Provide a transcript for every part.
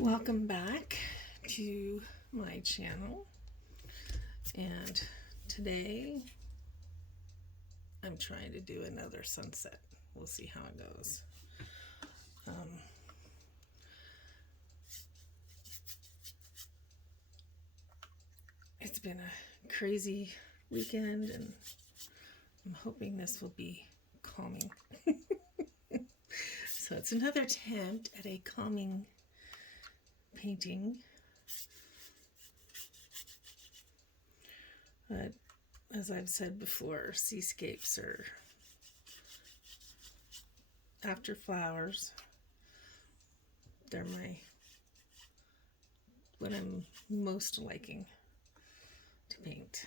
Welcome back to my channel, and today I'm trying to do another sunset. We'll see how it goes. It's been a crazy weekend, and I'm hoping this will be calming. So it's another attempt at a calming painting. But as I've said before, seascapes are after flowers. They're what I'm most liking to paint.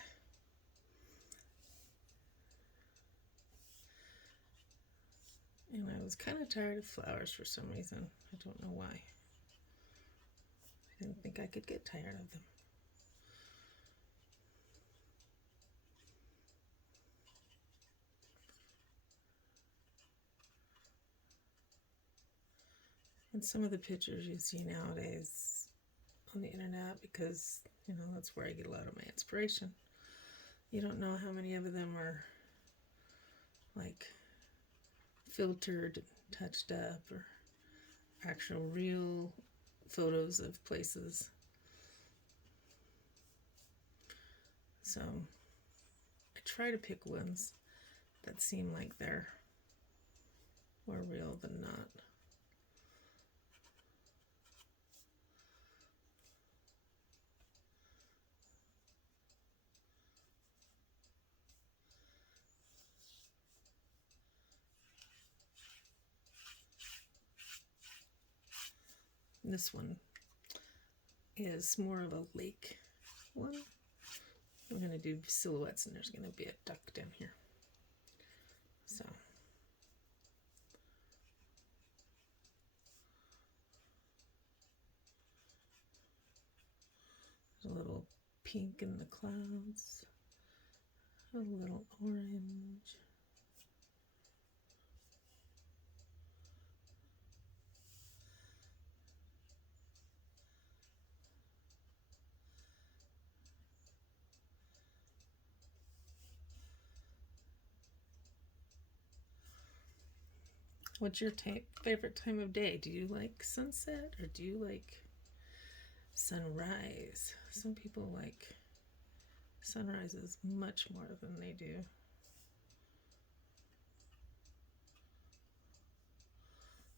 And I was kind of tired of flowers for some reason. I don't know why. I didn't think I could get tired of them. And some of the pictures you see nowadays on the internet, because, that's where I get a lot of my inspiration. You don't know how many of them are like filtered, touched up, or actual real photos of places. So I try to pick ones that seem like they're more real than not. This one is more of a lake one. We're going to do silhouettes, and there's going to be a duck down here. So there's a little pink in the clouds, a little orange. What's your favorite time of day? Do you like sunset or do you like sunrise? Some people like sunrises much more than they do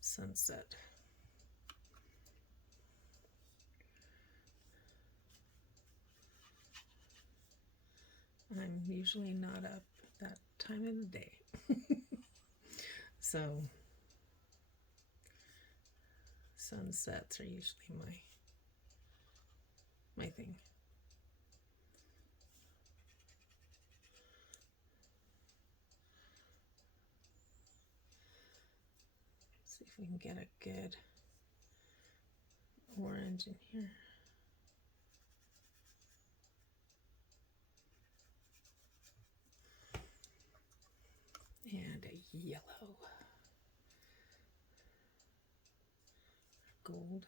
sunset. I'm usually not up that time of the day. So sunsets are usually my thing. See if we can get a good orange in here. And a yellow. Gold.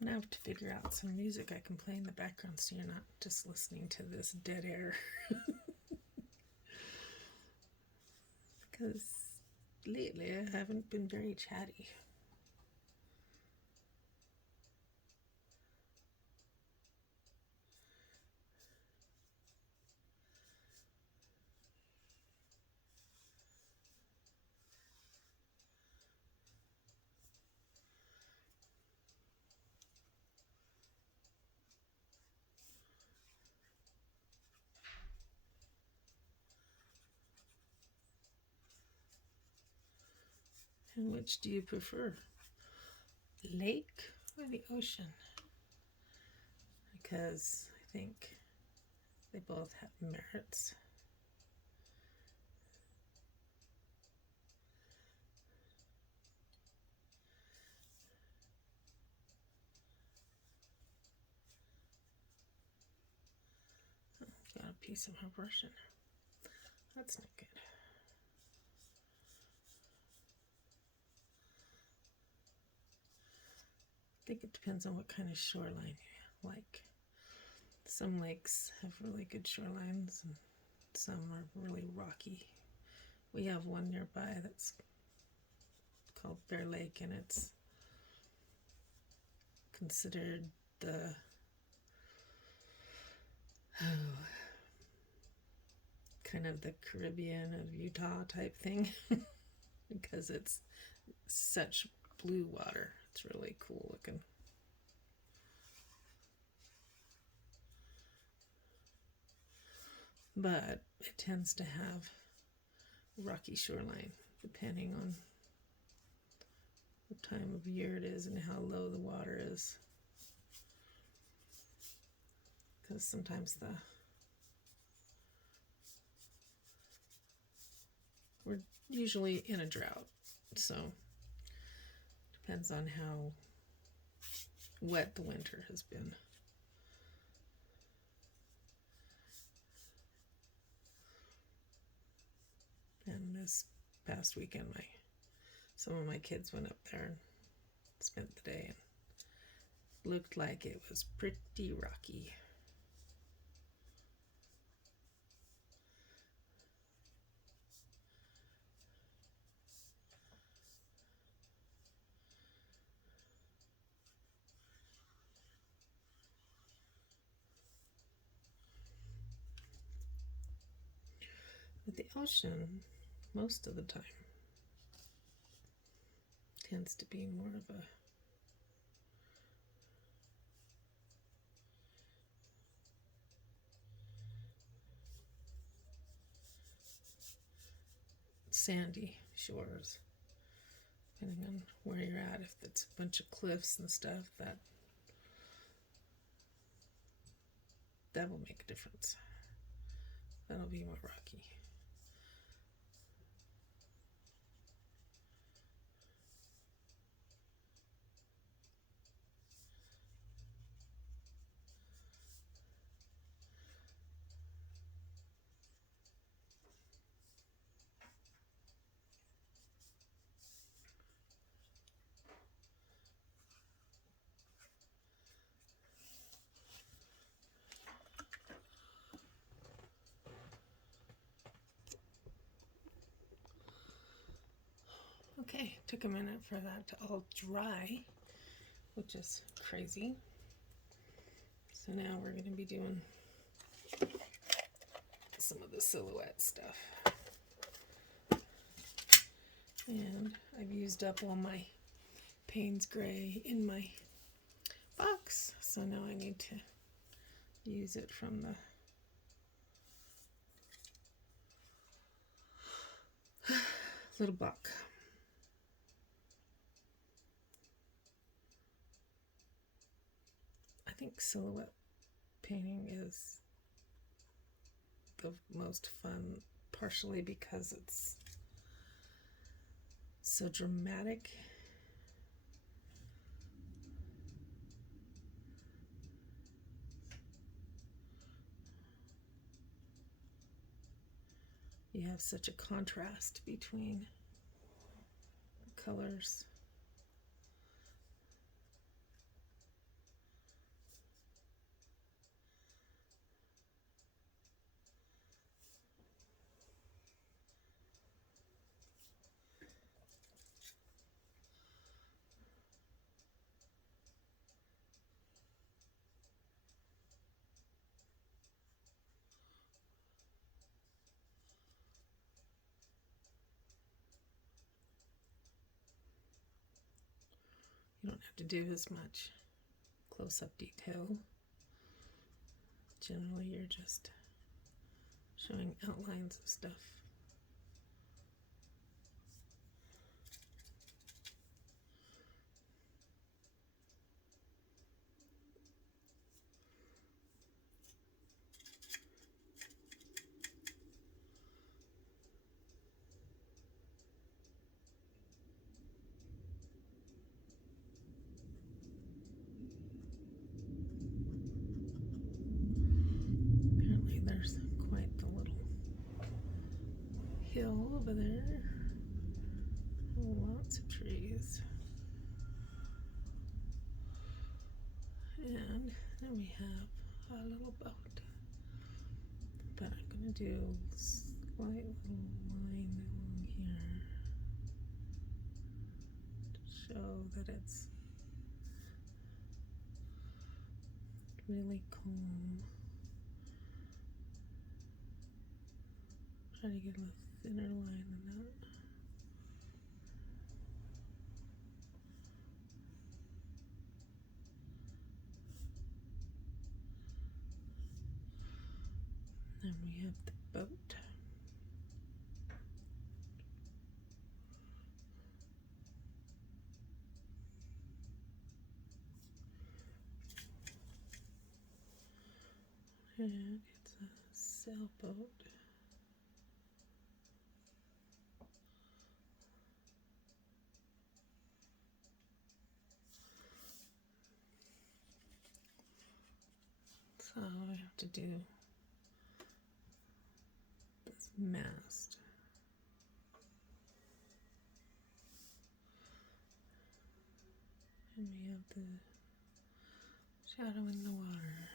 I'm gonna have to figure out some music I can play in the background so you're not just listening to this dead air. Because lately I haven't been very chatty. And which do you prefer? lake or the ocean, because I think they both have merits. Got a piece of my brush in there. That's not good. I think it depends on what kind of shoreline you like. Some lakes have really good shorelines and some are really rocky. We have one nearby that's called Bear Lake, and it's considered the kind of the Caribbean of Utah type thing because it's such blue water. It's really cool looking. But it tends to have rocky shoreline depending on what time of year it is and how low the water is. Because sometimes we're usually in a drought, so depends on how wet the winter has been. And this past weekend, some of my kids went up there and spent the day, and looked like it was pretty rocky. But the ocean, most of the time, tends to be more of a sandy shores, depending on where you're at. If it's a bunch of cliffs and stuff, that will make a difference. That'll be more rocky. Okay, took a minute for that to all dry, which is crazy. So now we're going to be doing some of the silhouette stuff. And I've used up all my Payne's Gray in my box, so now I need to use it from the little book. I think silhouette painting is the most fun, partially because it's so dramatic. You have such a contrast between the colors. You don't have to do as much close-up detail. Generally, you're just showing outlines of stuff. all over there. Lots of trees. And then we have a little boat. But I'm going to do a slight little line along here to show that it's really calm. Try to get a thinner line than that. Then we have the boat. And it's a sailboat. So we have to do this mast. And we have the shadow in the water.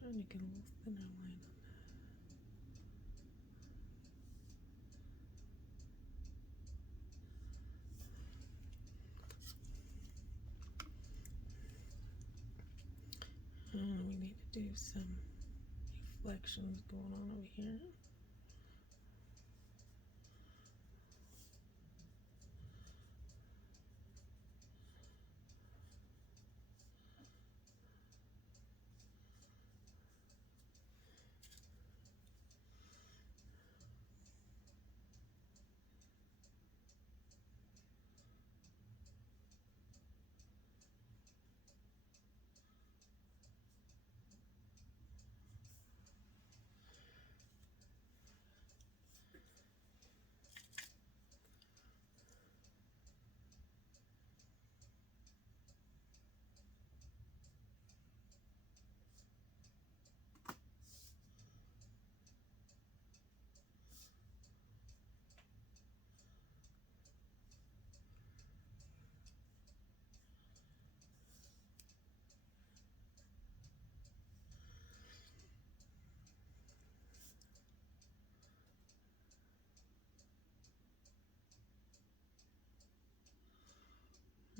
Trying to get a little thinner line on that. And we need to do some reflections going on over here.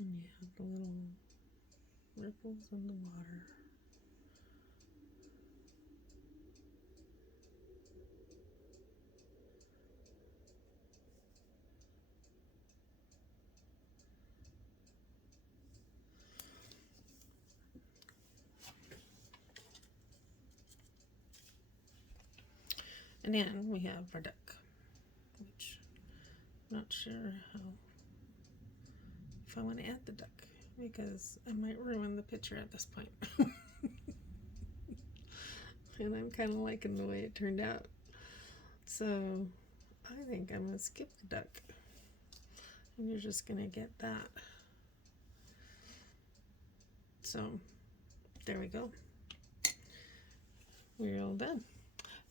And you have the little ripples in the water. And then we have our duck, which I'm not sure if I want to add the duck, because I might ruin the picture at this point. And I'm kind of liking the way it turned out. So I think I'm going to skip the duck. And you're just going to get that. So there we go. We're all done.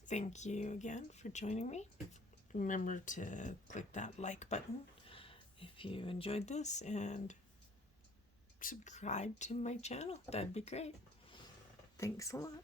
Thank you again for joining me. Remember to click that like button if you enjoyed this, and subscribe to my channel. That'd be great. Thanks a lot.